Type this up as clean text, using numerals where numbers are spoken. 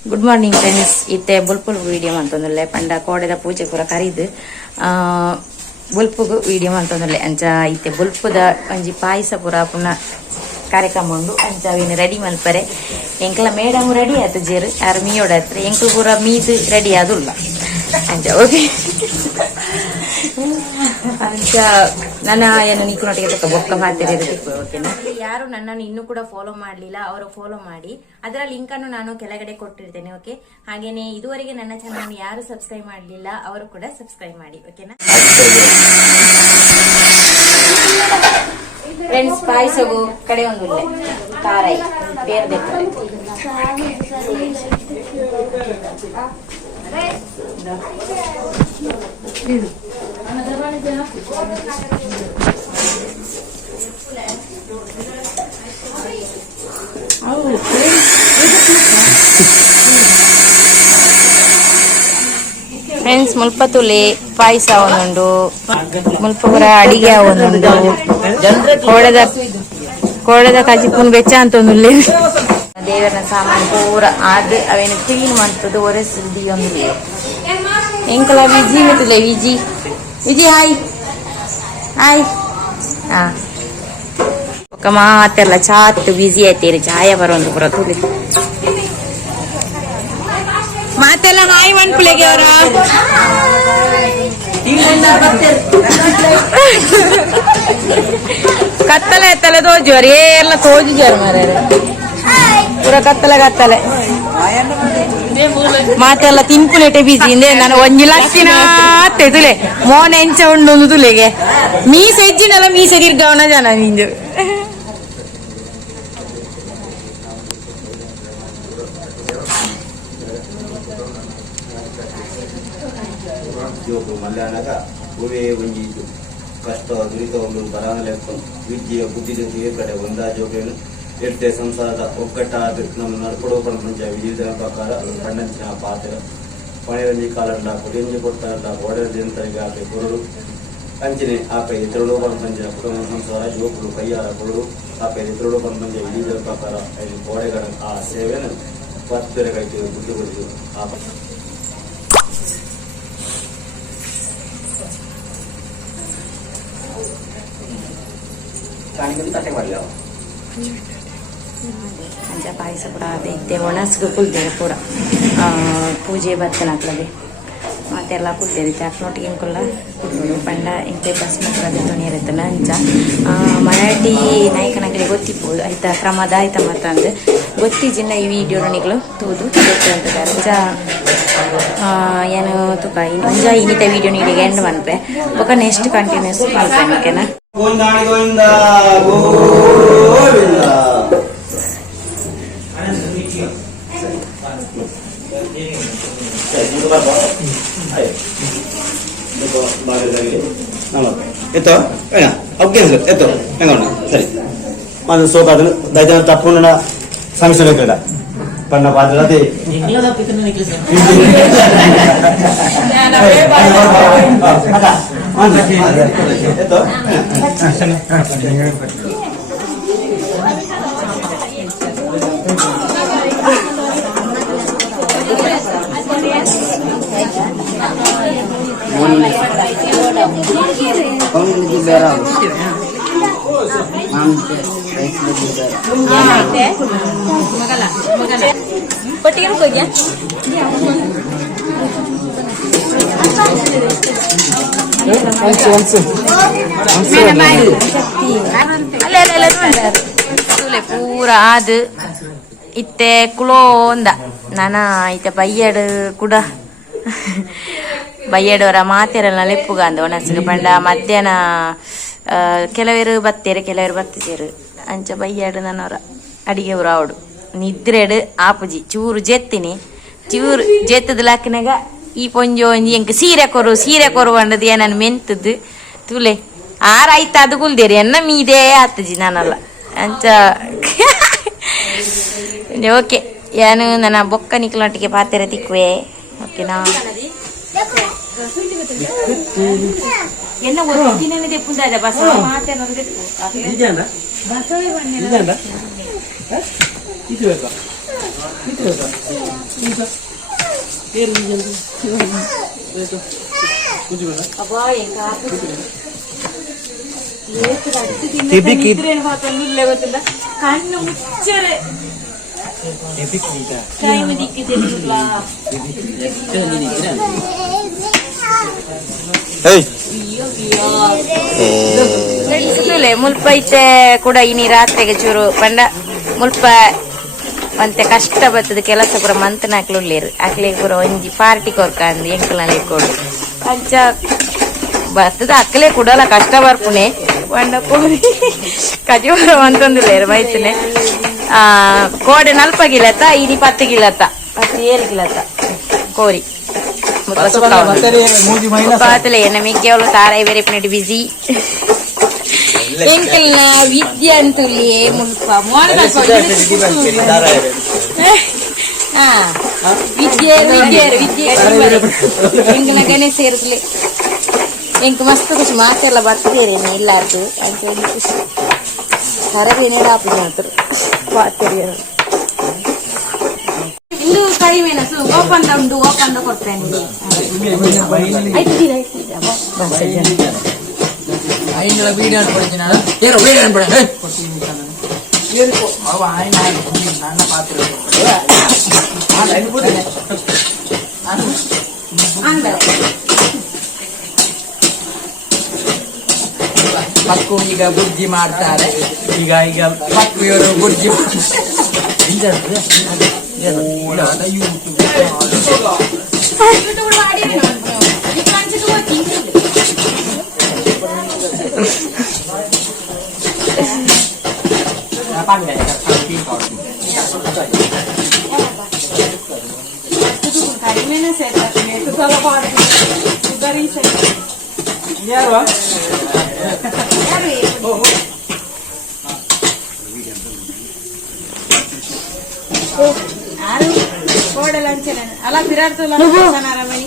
Good morning friends. ಇತ್ತೆ ಬುಲ್ಪುಲ್ video ಮಂತೊಂದುಲ್ಲೆ ಪಂಡ ಕೋಡೆದ ಪೂಜೆ ಪೂರ ಕರೀದು ಬುಲ್ಪುಗು ವಿಡಿಯೋ ಮಂತೊಂದುಲ್ಲೆ ಅಂಚ ಇತ್ತೆ ಬುಲ್ಪುದ ಒಂಜಿ ಪಾಯಸ ಪೂರ ಪುನಃ ಕಾರ್ಯಕ್ರಮ ಉಂಡು ಅಂಚ ಅವಿನ ರೆಡಿ ಮಲ್ಪರೆ ಎಂಕ್ಲ ಮೇಡಮ್ ರೆಡಿ ಆಯ್ತು ಜೇರು ಯಾರು ಮೀಯೋಡ ಹತ್ರ ಎಂಕ್ಲು ಪೂರ ಮೀದು ರೆಡಿ ಆದುಲ್ಲ ಅಂಚ ಓಕೆ ಅಂಚ ನನ್ನ ಏನು ನಿಕ್ನೊಟ್ಟಿಗೆ ತಕ್ಕ ಬೊಕ್ಕ ಮಾತಿರೋದು ಓಕೆನಾ. ಯಾರು ನನ್ನನ್ನು ಇನ್ನೂ ಕೂಡ ಫಾಲೋ ಮಾಡಲಿಲ್ಲ ಅವರು ಫಾಲೋ ಮಾಡಿ, ಅದರ ಲಿಂಕ್ ಅನ್ನು ನಾನು ಕೆಳಗಡೆ ಕೊಟ್ಟಿರ್ತೇನೆ. ಓಕೆ, ಹಾಗೇನೆ ಇದುವರೆಗೆ ನನ್ನ ಚಾನಲ್ ಯಾರು ಸಬ್ಸ್ಕ್ರೈಬ್ ಮಾಡಲಿಲ್ಲ ಅವರು ಕೂಡ ಸಬ್ಸ್ಕ್ರೈಬ್ ಮಾಡಿ ಓಕೆನಾ. ಫ್ರೆಂಡ್ಸ್, ಪಾಯಸವು ಕಡೆ ಒಂದು ಕಾರೈ ಬೇರೆ ಫ್ರೆಂಡ್ಸ್, ಮುಲ್ಪ ತುಲೆ ಪಾಯಸ ಒಂದುಂಡು, ಮುಲ್ಪ ಪೂರ ಅಡಿಗೆ ಒಂದುಂಡು, ಕೋಡದ ಕಜಿಪುನ್ ಬೆಚ್ಚ ಅಂತ ಒಂದುಲ್ಲೆ ದೇವರ ಸಾಮಾನು ಪೂರ ಆದ್ ಅವೇನು ಕ್ಲೀನ್ ಮಾಡ್ತದ ಒರೆಸಿದಿ ಒಂದು ಎಂಕಲ ವಿಜಿ ಮಿತ್ತಲೆ ವಿಜಿ ಹಾಯ್ ಹಾಯ್ ಹಾ ಒಕ್ಕ ಮಾತೆಲ್ಲ ಚಾತ್ ಬಿಸಿ ಆಯ್ತೀರಿ ಛಾಯ ಬರೋದು ಪುರ ತುಲಿ ಮಾತೆಲ್ಲ ಹಾಯ್ ಮನ್ಪುಲೆಗೆ ಅವರ ಕತ್ತಲೆ ಎತ್ತಲೆ ತೋಜುವರ್ ಎಲ್ಲ ತೋಜುಜಾರ ಮಾರ್ರೆ ಪೂರ ಕತ್ತಲೆ ಮಾತೆಲ್ಲ ತಿಂಪುಲೆಟೆ ಬಿಸಿ ಇಂದೆ ನಾನು ಒಂಜಿ ಲಕ್ಷಿನ ತೆದುಲೆ ಮೋನ ಎಂಚ ಉಂಡು ತುಲೆಗೆ ಮೀಸೆ ಹೆಜ್ಜಿನಲ್ಲ ಮೀಸೆ ತಿರ್ಗವನ ಜನ ನಿಂಜು ಮಲ್ಯಾಣಗ ಊರೇ ಒಂಜಿ ಕಷ್ಟ ದುರಿತ ಒಂದು ಬರಾನಲೆ ವಿದ್ಯೆಯ ಬುದ್ಧಿಜೊತೆಗೆ ಕಡೆ ಒಂದಾಜೋಗೇನು ಎಡ್ಡೆ ಸಂಸಾರದ ಒಗ್ಗಟ್ಟಾದ ನಮ್ಮ ನಡ್ಕೊಡೋ ಪಂಚ ವಿಜಯ ಪ್ರಕಾರ ಕಣ್ಣಂಚಿನ ಪಾತ್ರ ಪಣೆರಂಜಿ ಕಾಲಂಡ ಕೊಡಿಂಜಿ ಕೊಡ್ತಾರಂಡ ಗೋಡೆ ಜಂತರಿಗೆ ಆಕೆ ಕೊರಡು ಅಂಚಿನ ಆಕೆ ಎದುರುಡೋ ಪಂಚ ಕುಟುಂಬ ಸಂಸಾರ ಯುವಕರು ಕೈಯಾರ ಕೊರಡು ಆಕೆ ಎದುರುಡೋ ಪಂಚ ವಿಜಯ ಪ್ರಕಾರ ಗೋಡೆಗಳ ಆ ಸೇವೆಯನ್ನು ಪತ್ತರೆ ಕೈಗೆ ಬುದ್ಧಿ ಕೊಡಿತು ಆ ಅಂಚ ಪಾಯಸ ಪೂರ ಅದೈತೆ ಒಣಸ್ಗು ಕುಲ್ತೇವೆ ಪೂರ ಪೂಜೆ ಬತ್ತನಾಕ್ಲದೆ ಮತ್ತೆಲ್ಲ ಕುಲ್ತೇವೆ ಚಾಕ್ನೊಟ್ಟಿಗೆ ಇಂಕೊಲ್ಲ ಕುಲ್ತೋಡು ಪಂಡ ಇಂತೆ ಬಸ್ ಮಕ್ಕಳದ ತುಣಿ ಇರುತ್ತಲ್ಲ ಅಂಚ ಮರಾಠಿ ನಾಯಕನಾಗಲಿ ಗೊತ್ತಿಪ್ಪೋದು ಆಯ್ತಾ ಕ್ರಮದ ಆಯ್ತಾ ಮತ್ತಂದು ಗೊತ್ತಿಜಿನ ಈ ವಿಡಿಯೋನಿಗಳು ತೂದು ಗೊತ್ತು ಅಂತ ಅಂಚ ಏನು ತುಕ ಅಂಜ ಇನ್ನಿತ ವಿಡಿಯೋ ನೀಡಿಗೆ ಎಂಡ್ ಮನ್ಪೆ ಬೊಕ ನೆಕ್ಸ್ಟ್ ಕಂಟಿನ್ಯೂಸ್ ಮಲ್ಪೇನೆ ಓಕೆನಾ. ಎತ್ತೋ ಅವಕ್ಕೆ ಎತ್ತೋ ಹೆಂಗೋಣ ಸರಿ ಅದು ಸೋಕಾದನು ದೈತ ತಪ್ಪುಂಡ ಸಮಸ್ಯೆ ಬೇಕಲ್ಲ ಪಣ್ಣ ಪಾತ್ರ ಅದೇ ಎತ್ತೋ ಪೂರ ಆದ್ ಇತ್ತೆ ಕುಳೋ ಒಂದ ನಾನ ಇತ್ತೆ ಬಯ್ಯಡ್ ಕೂಡ ಬಯ್ಯಡವರ ಮಾತೆರಲ್ಲ ಲೆಪ್ಪುಗ ಅಂದ ಒಣಸಿಗೆ ಪಂಡ ಮಧ್ಯಾಹ್ನ ಕೆಲವರು ಬತ್ತೇರು ಕೆಲವರು ಬತ್ತಿಸೇರು ಅಂಚ ಬಯ್ಯಾಡು ನನ್ನವರ ಅಡಿಗೆ ಊರು ಅವಡು ನಿದ್ರೆಡು ಆಪುಜಿ ಚೂರು ಜೆತ್ತಿನಿ ಚೂರು ಜೆತ್ತದ ಲಾಕಿನಾಗ ಈ ಪೊಂಜಿ ಒಂಜಿ ಎಂಕ್ ಸೀರೆ ಕೊರು ಅಂಡದು ಏನನ್ನು ಮೆಂತದ್ದು ತುಲೆ ಆರಾಯ್ತು ಅದು ಕುಲ್ದೇರಿ ಎನ್ನ ಮೀದೇ ಆತಜಿ ನಾನಲ್ಲ ಅಂಚ ಓಕೆ ಏನು ನನ್ನ ಬೊಕ್ಕ ನಿಕ್ಲೊಟ್ಟಿಗೆ ಪಾತೆರೆ ತಿಕ್ಕುವೆ ಓಕೆನಾ. என்ன ஒரு தினனே புண்டாத பசங்க மாತೆ ನಮಗೆ ಇದೆಯಾ ಬಸವೆ ಬಣ್ಣ ಇದೆಯಾ ಇದು ಬೇಕಾ అబ్బా ఏం కాదు కన్ను ముచ్చరే టైం దిక్కితే ಮುಲ್ಪ ಐತೆ ಕೂಡ ಇನಿ ರಾತ್ರಿಗೆ ಚೂರು ಪಂಡ ಮುಲ್ಪ ಅಂತೆ ಕಷ್ಟ ಬರ್ತದೆ ಕೆಲಸ ಪೂರ ಮಂತನ ಹಾಕ್ಲುಳ್ಳೇರು ಹಾಕ್ಲಿಗೆ ಪೂರ ಒಂಜಿ ಪಾರ್ಟಿ ಕೊರ್ಕಂದು ಎಂಕಲ್ನಲ್ಲಿ ಇಟ್ಕೊಂಡು ಅಂಚ ಬರ್ತದ ಅಕ್ಕಲೇ ಕೊಡಲ್ಲ ಕಷ್ಟ ಬರ್ಪುನೆ ಪಂಡ ಕೋರಿ ಕಜೋರ ಅಂತಂದುಳ್ಳೇರು ಮೈತನೆ ಕೋಡೆ 4 ಗಿಲತ್ತ ಇನಿ 10 ಗಿಲತ್ತ 7 ಗಿಲತ್ತ ಕೋರಿ ನಮಗೆ ತಾರಾಯಿ ಬೇರೆ ಪುನಟ್ ಬಿಸಿ ಎಂಕಲ್ನ ವಿದ್ಯೆ ಅಂತುಲ್ಲಿ ಮುಲ್ಪ ವಿದ್ಯೆ ವಿದ್ಯೆ ವಿದ್ಯೆ ಎಂಕನ ಗಣೇಶ ಸೇರಿಸ್ಲಿ ಎಂಕ್ ಮಸ್ತ್ ಖುಷಿ ಮಾತೆಲ್ಲ ಬರ್ತದೇರಿ ಇಲ್ಲಾರ್ದು ಅಂತ ಒಂದು ಖುಷಿ ಕರಬೇನೆ ಆಪು ಮಾತ್ರ ಬಾತೇರಿ ಇಂದು ಕರಿಮೆಣಸು ಓಪನ್ ಉಂಟು ಓಪನ್ ಕೊಡ್ತೇನೆ ಪಕ್ಕು ಈಗ ಬುರ್ಜಿ ಮಾಡ್ತಾರೆ ಈಗ ಪಕ್ಕು ಇವರು ಬುರ್ಜಿ కోడలంచన అలా ఫిరాడుతున్నా రమణి